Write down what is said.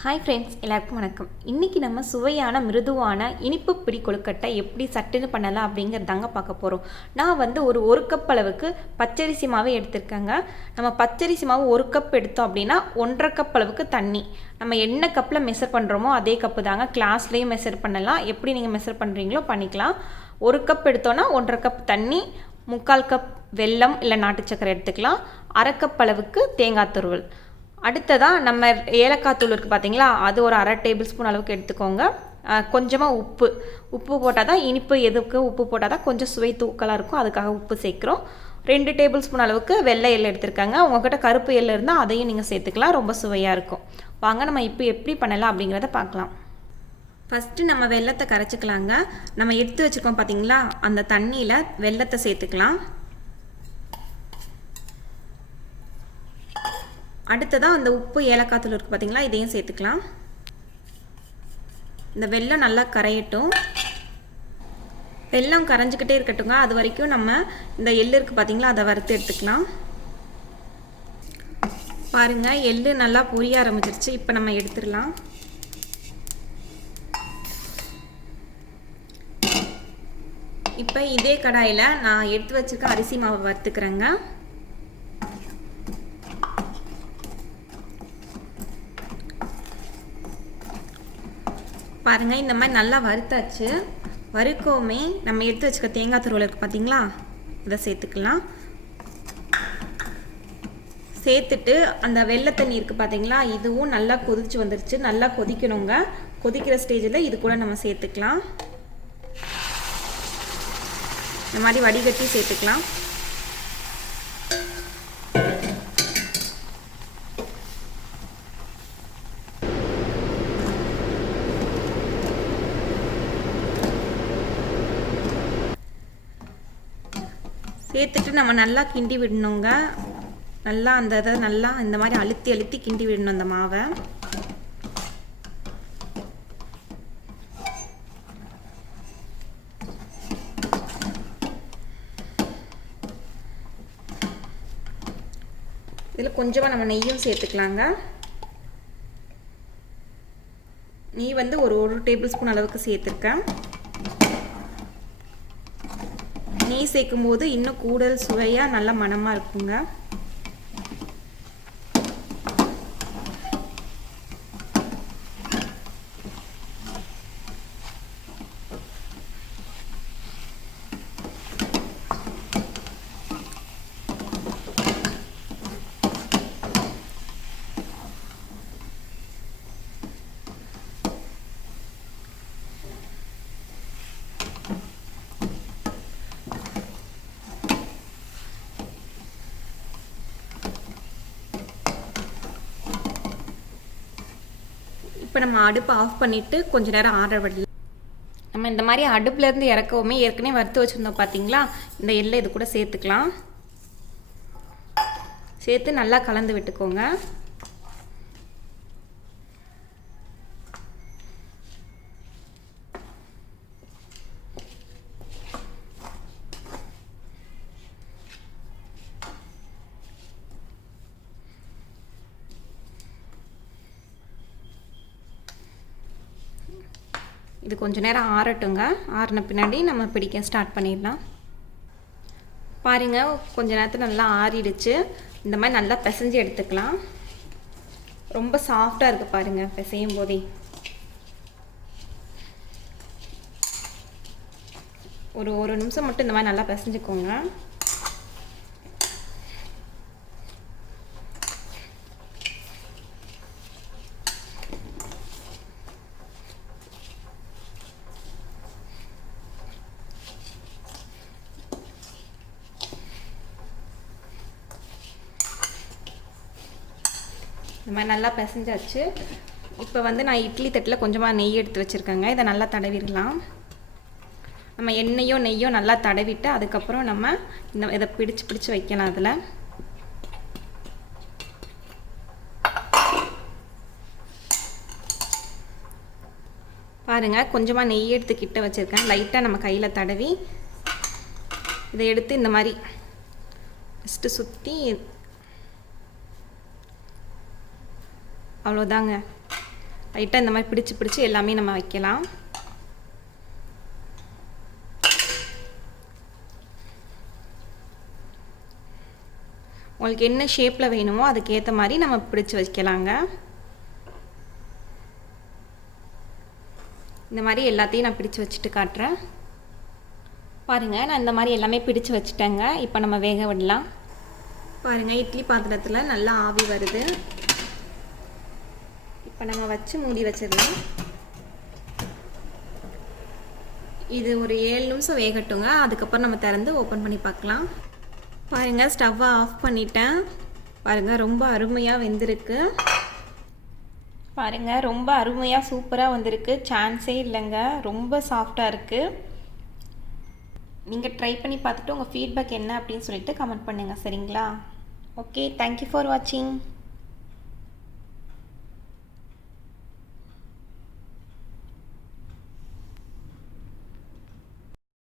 Hi friends, எல்லாருக்கும் வணக்கம். இன்றைக்கி நம்ம சுவையான மிருதுவான இனிப்பு பிடி கொழுக்கட்டை எப்படி சட்டுன்னு பண்ணலாம் அப்படிங்கிறதாங்க பார்க்க போகிறோம். நான் ஒரு கப் அளவுக்கு பச்சரிசி மாவு எடுத்திருக்கேங்க. நம்ம பச்சரிசி மாவு 1 கப் எடுத்தோம் அப்படின்னா 1.5 கப் அளவுக்கு தண்ணி. நம்ம என்ன கப்பில் மெஷர் பண்ணுறோமோ அதே கப்பு தாங்க. கிளாஸ்லேயும் மெஷர் பண்ணலாம், எப்படி நீங்கள் மெஷர் பண்ணுறீங்களோ பண்ணிக்கலாம். 1 கப் எடுத்தோன்னா 1.5 கப் தண்ணி, 3/4 கப் வெல்லம் இல்லை நாட்டு சக்கரை எடுத்துக்கலாம், 1/2 கப் அளவுக்கு தேங்காய் துருவல். அடுத்ததாக நம்ம ஏலக்காய் தூள் இருக்குது பார்த்தீங்களா, அது ஒரு 1/2 டேபிள் ஸ்பூன் அளவுக்கு எடுத்துக்கோங்க. கொஞ்சமாக உப்பு போட்டால் தான் இனிப்பு, எதுக்கு உப்பு போட்டால் தான் கொஞ்சம் சுவை தூக்கலாக இருக்கும், அதுக்காக உப்பு சேர்க்குறோம். 2 டேபிள் ஸ்பூன் அளவுக்கு வெள்ளை எள்ளு எடுத்துருக்காங்க. உங்கள்கிட்ட கருப்பு எள்ளு இருந்தால் அதையும் நீங்கள் சேர்த்துக்கலாம், ரொம்ப சுவையாக இருக்கும். வாங்க நம்ம இப்போ எப்படி பண்ணலாம் அப்படிங்கிறத பார்க்கலாம். ஃபஸ்ட்டு நம்ம வெல்லத்தை கரைச்சிக்கலாங்க. நம்ம எடுத்து வச்சுருக்கோம் பார்த்தீங்களா, அந்த தண்ணியில் வெல்லத்தை சேர்த்துக்கலாம். அடுத்ததாக அந்த உப்பு ஏலக்காய் தூள் இருக்குது பார்த்தீங்களா, இதையும் சேர்த்துக்கலாம். இந்த வெல்லம் நல்லா கரையட்டும். வெல்லம் கரைஞ்சிக்கிட்டே இருக்கட்டுங்க. அது வரைக்கும் நம்ம இந்த எள்ளு இருக்குது பார்த்தீங்களா, அதை வறுத்து எடுத்துக்கலாம். பாருங்கள், எள்ளு நல்லா பொரிய ஆரம்பிச்சிருச்சு. இப்போ நம்ம எடுத்துடலாம். இப்போ இதே கடாயில் நான் எடுத்து வச்சுருக்க அரிசி மாவை வறுத்துக்கிறேங்க. பாருங்கள், இந்த மாதிரி நல்லா வறுத்தாச்சு. வறுக்கவுமே நம்ம எடுத்து வச்சுக்க தேங்காய் துருவல் இருக்குது பார்த்தீங்களா, இதை சேர்த்துக்கலாம். சேர்த்துட்டு அந்த வெள்ளை தண்ணி இருக்குது பார்த்தீங்களா, இதுவும் நல்லா கொதிச்சு வந்துருச்சு. நல்லா கொதிக்கணுங்க. கொதிக்கிற ஸ்டேஜில் இது கூட நம்ம சேர்த்துக்கலாம். இந்த மாதிரி வடிகட்டி சேர்த்துக்கலாம். சேர்த்துட்டு நம்ம நல்லா கிண்டி விடணுங்க. நல்லா அந்த இதை நல்லா இந்த மாதிரி அழுத்தி அழுத்தி கிண்டி விடணும் அந்த மாவை. இதில் கொஞ்சமாக நம்ம நெய்யும் சேர்த்துக்கலாங்க. நெய் ஒரு டேபிள் ஸ்பூன் அளவுக்கு சேர்த்துருக்கேன். நெய் சேர்க்கும் போது இன்னும் கூடுதல் சுவையாக நல்ல மணமாக இருக்குங்க. இப்போ நம்ம அடுப்பை ஆஃப் பண்ணிவிட்டு கொஞ்சம் நேரம் ஆற விடலாம். நம்ம இந்த மாதிரி அடுப்புலேருந்து இறக்கவுமே ஏற்கனவே வறுத்து வச்சுருந்தோம் பார்த்தீங்களா, இந்த எள்ளை இது கூட சேர்த்துக்கலாம். சேர்த்து நல்லா கலந்து விட்டுக்கோங்க. இது கொஞ்சம் நேரம் ஆறட்டுங்க. ஆறின பின்னாடி நம்ம பிடிக்க ஸ்டார்ட் பண்ணிடலாம். பாருங்கள், கொஞ்ச நேரத்தில் நல்லா ஆறிடுச்சு. இந்த மாதிரி நல்லா பிசைஞ்சு எடுத்துக்கலாம். ரொம்ப சாஃப்டாக இருக்குது பாருங்கள் பிசையும் போதே. ஒரு நிமிஷம் மட்டும் இந்த மாதிரி நல்லா பிசைஞ்சுக்கோங்க. இந்த மாதிரி நல்லா பிசைஞ்சாச்சு. இப்போ நான் இட்லி தட்டில் கொஞ்சமாக நெய் எடுத்து வச்சுருக்கேங்க. இதை நல்லா தடவிடலாம். நம்ம எண்ணெயோ நெய்யோ நல்லா தடவிட்டு அதுக்கப்புறம் நம்ம இதை பிடிச்சு வைக்கலாம். அதில் பாருங்கள், கொஞ்சமாக நெய் எடுத்து கிட்ட வச்சுருக்கேன். லைட்டாக நம்ம கையில் தடவி இதை எடுத்து இந்த மாதிரி ஃபஸ்ட்டு சுற்றி, அவ்வளோதாங்க. லைட்டாக இந்த மாதிரி பிடிச்சி எல்லாமே நம்ம வைக்கலாம். உங்களுக்கு என்ன ஷேப்பில் வேணுமோ அதுக்கேற்ற மாதிரி நம்ம பிடிச்சி வைக்கலாங்க. இந்த மாதிரி எல்லாத்தையும் நான் பிடிச்சி வச்சுட்டு காட்டுறேன். பாருங்கள், நான் இந்த மாதிரி எல்லாமே பிடிச்சி வச்சுட்டேங்க. இப்போ நம்ம வேக விடலாம். பாருங்கள், இட்லி பாத்திரத்தில் நல்லா ஆவி வருது. இப்போ நம்ம வச்சு மூடி வச்சிடலாம். இது ஒரு 7 நிமிஷம் வேகட்டுங்க. அதுக்கப்புறம் நம்ம திறந்து ஓப்பன் பண்ணி பார்க்கலாம். பாருங்கள், ஸ்டவ்வை ஆஃப் பண்ணிட்டேன். பாருங்கள், ரொம்ப அருமையாக வெந்திருக்கு. பாருங்கள், ரொம்ப அருமையாக சூப்பராக வந்திருக்கு. சான்ஸே இல்லைங்க, ரொம்ப சாஃப்டாக இருக்குது. நீங்கள் ட்ரை பண்ணி பார்த்துட்டு உங்கள் ஃபீட்பேக் என்ன அப்படின்னு சொல்லிட்டு கமெண்ட் பண்ணுங்கள். சரிங்களா? ஓகே, தேங்க்யூ ஃபார் வாட்சிங்.